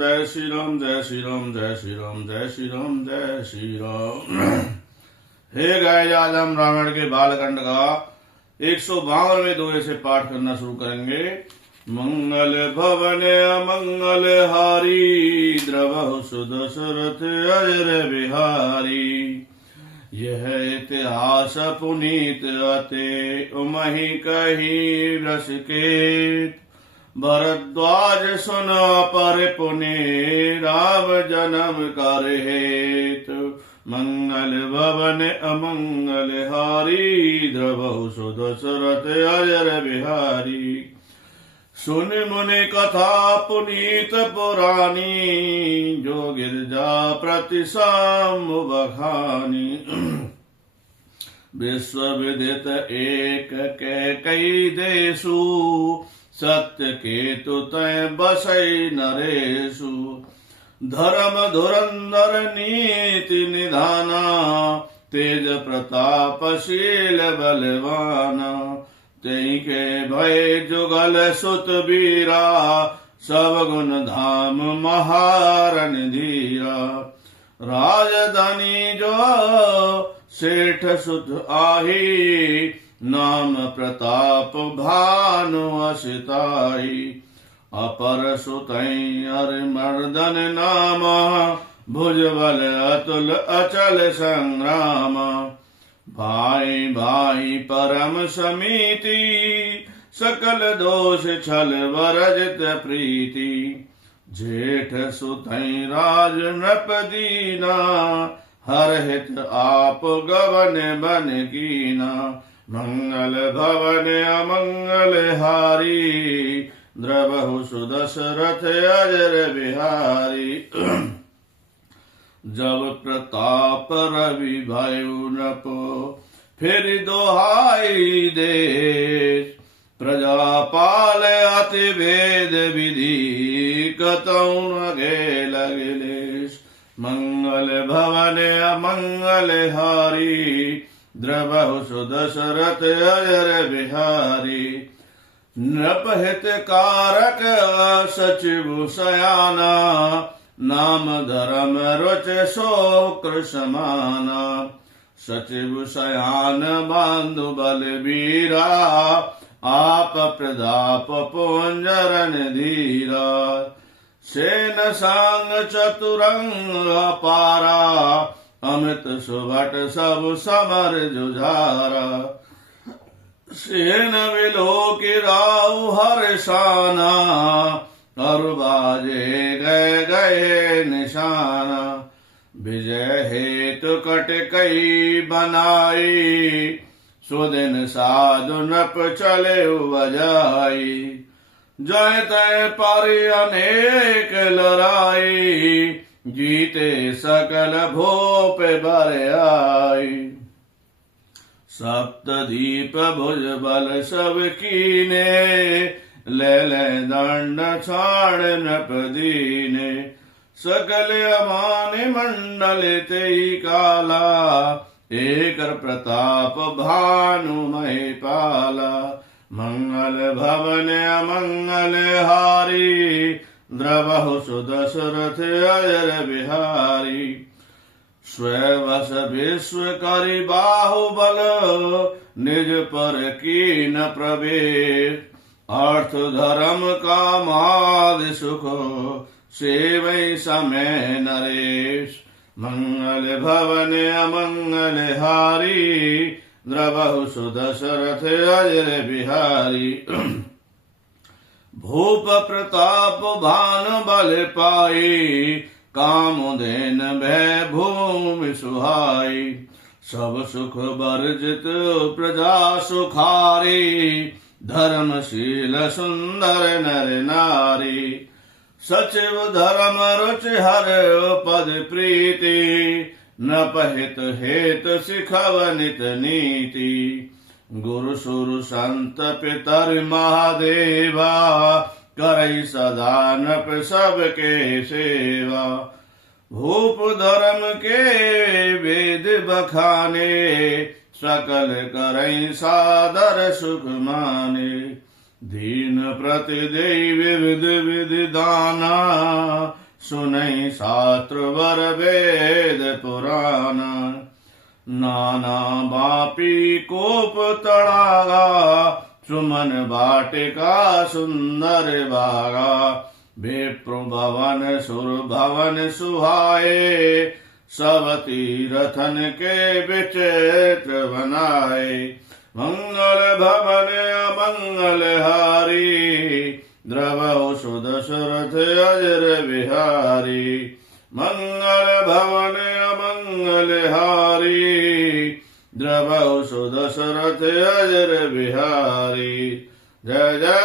जय श्री राम जय श्री राम जय श्री राम जय श्री राम जय श्री राम। हे गाय, आज हम रामायण के बालकांड का 152वें दोहे से पाठ करना शुरू करेंगे। मंगल भवन अमंगल हारी, द्रवहु सुदशरथ अजर बिहारी। यह इतिहास पुनीत अते उमहि कही रसकेत, भरद्वाज सुना पर पुनि राम जन्म कर हेतु। मंगल भवन अमंगल हारी, द्रवहु सुदशरथ अजर बिहारी। सुन मुनि कथा पुनीत पुरानी, जो गिरजा प्रतिसाम बखानी। विश्व विदित एक के कई देशु, सत्य केतु तय बसई नरेशु। धर्म धुरंधर नीति निधाना, तेज प्रतापशील बलवाना। तेई के भय जुगल सुत बीरा, सब गुण धाम महारण धीरा। राजधानी जो सेठ सुत आही, नाम प्रताप भानु असिताई। अपर सुतई अर मर्दन नामा, भुजबल अतुल अचल संग्राम। भाई भाई परम समीति, सकल दोष छल वरजित प्रीति। जेठ सुतई राज नृप दीना, हर हित आप गवन बन कीना। मंगल भवन अमंगल हारी, द्रवहु सुदशरथ अजर बिहारी। जब प्रताप रवि भयो नपो, फिर दोहाई देश। प्रजापाल अति भेद विधि, कतौ न गे लगलेश। मंगल भवन अमंगल हारी, द्रवहु सुदशरथ अजर बिहारी। नृपहित कारक सचिव सयाना, नाम धर्म रुच शोक समाना। सचिव सयान बांधु बलबीरा, आप प्रदाप पुंजरन धीरा। सेन सांग चतुरंग अपारा, अमित सुभट सब समर जुझारा। सेन विलो की राव हर्षाना, और बाजे गए गए निशाना। विजय हेतु कट कई बनाई, सुदिन साधु नप चले बजाई। जय तय पर अनेक लड़ाई, जीते सकल भूप बर आई। सप्तदीप भुज बल सब कीने, ले दंड छाड़ नृप दीने। सकल अमान मंडल तेई काला, एकर प्रताप भानु महिपाला। मंगल भवन अमंगल हारी, द्रवहु सुदशरथ अजर बिहारी। स्ववश विश्व करि बाहुबल, निज पर कीन प्रवेश। अर्थ धर्म कामादि सुख, सेवै समय नरेश। मंगल भवन अमंगल हारी, द्रवहु सुदशरथ अजर बिहारी। भूप प्रताप भानु बल पाई, कामोदेन भय भूमि सुहाई। सब सुख वर्जित प्रजा सुखारी, धर्मशील सुंदर नर नारी। सचिव धर्म रुचि हर पद प्रीति, नपहित हेतु सिखवनित नीति। गुरु सुर संत पितर महादेवा, करई सदा नप सबके सेवा। भूप धर्म के वेद बखाने, सकल करई सादर सुख माने। दीन प्रति देव विधि विधि दाना, सुनहि शास्त्र वर वेद पुराण नाना बापी कोप तड़ागा सुमन वाटिका सुंदर बागा विप्र भवन सुर भवन सुहाए सब तीरथन के विचित्र बनाए मंगल भवन अमंगल हारी द्रवौ सुदशरथ अजर बिहारी मंगल भवन अमंगल हारी द्रवौ सुदशरथ अजर बिहारी जय जय।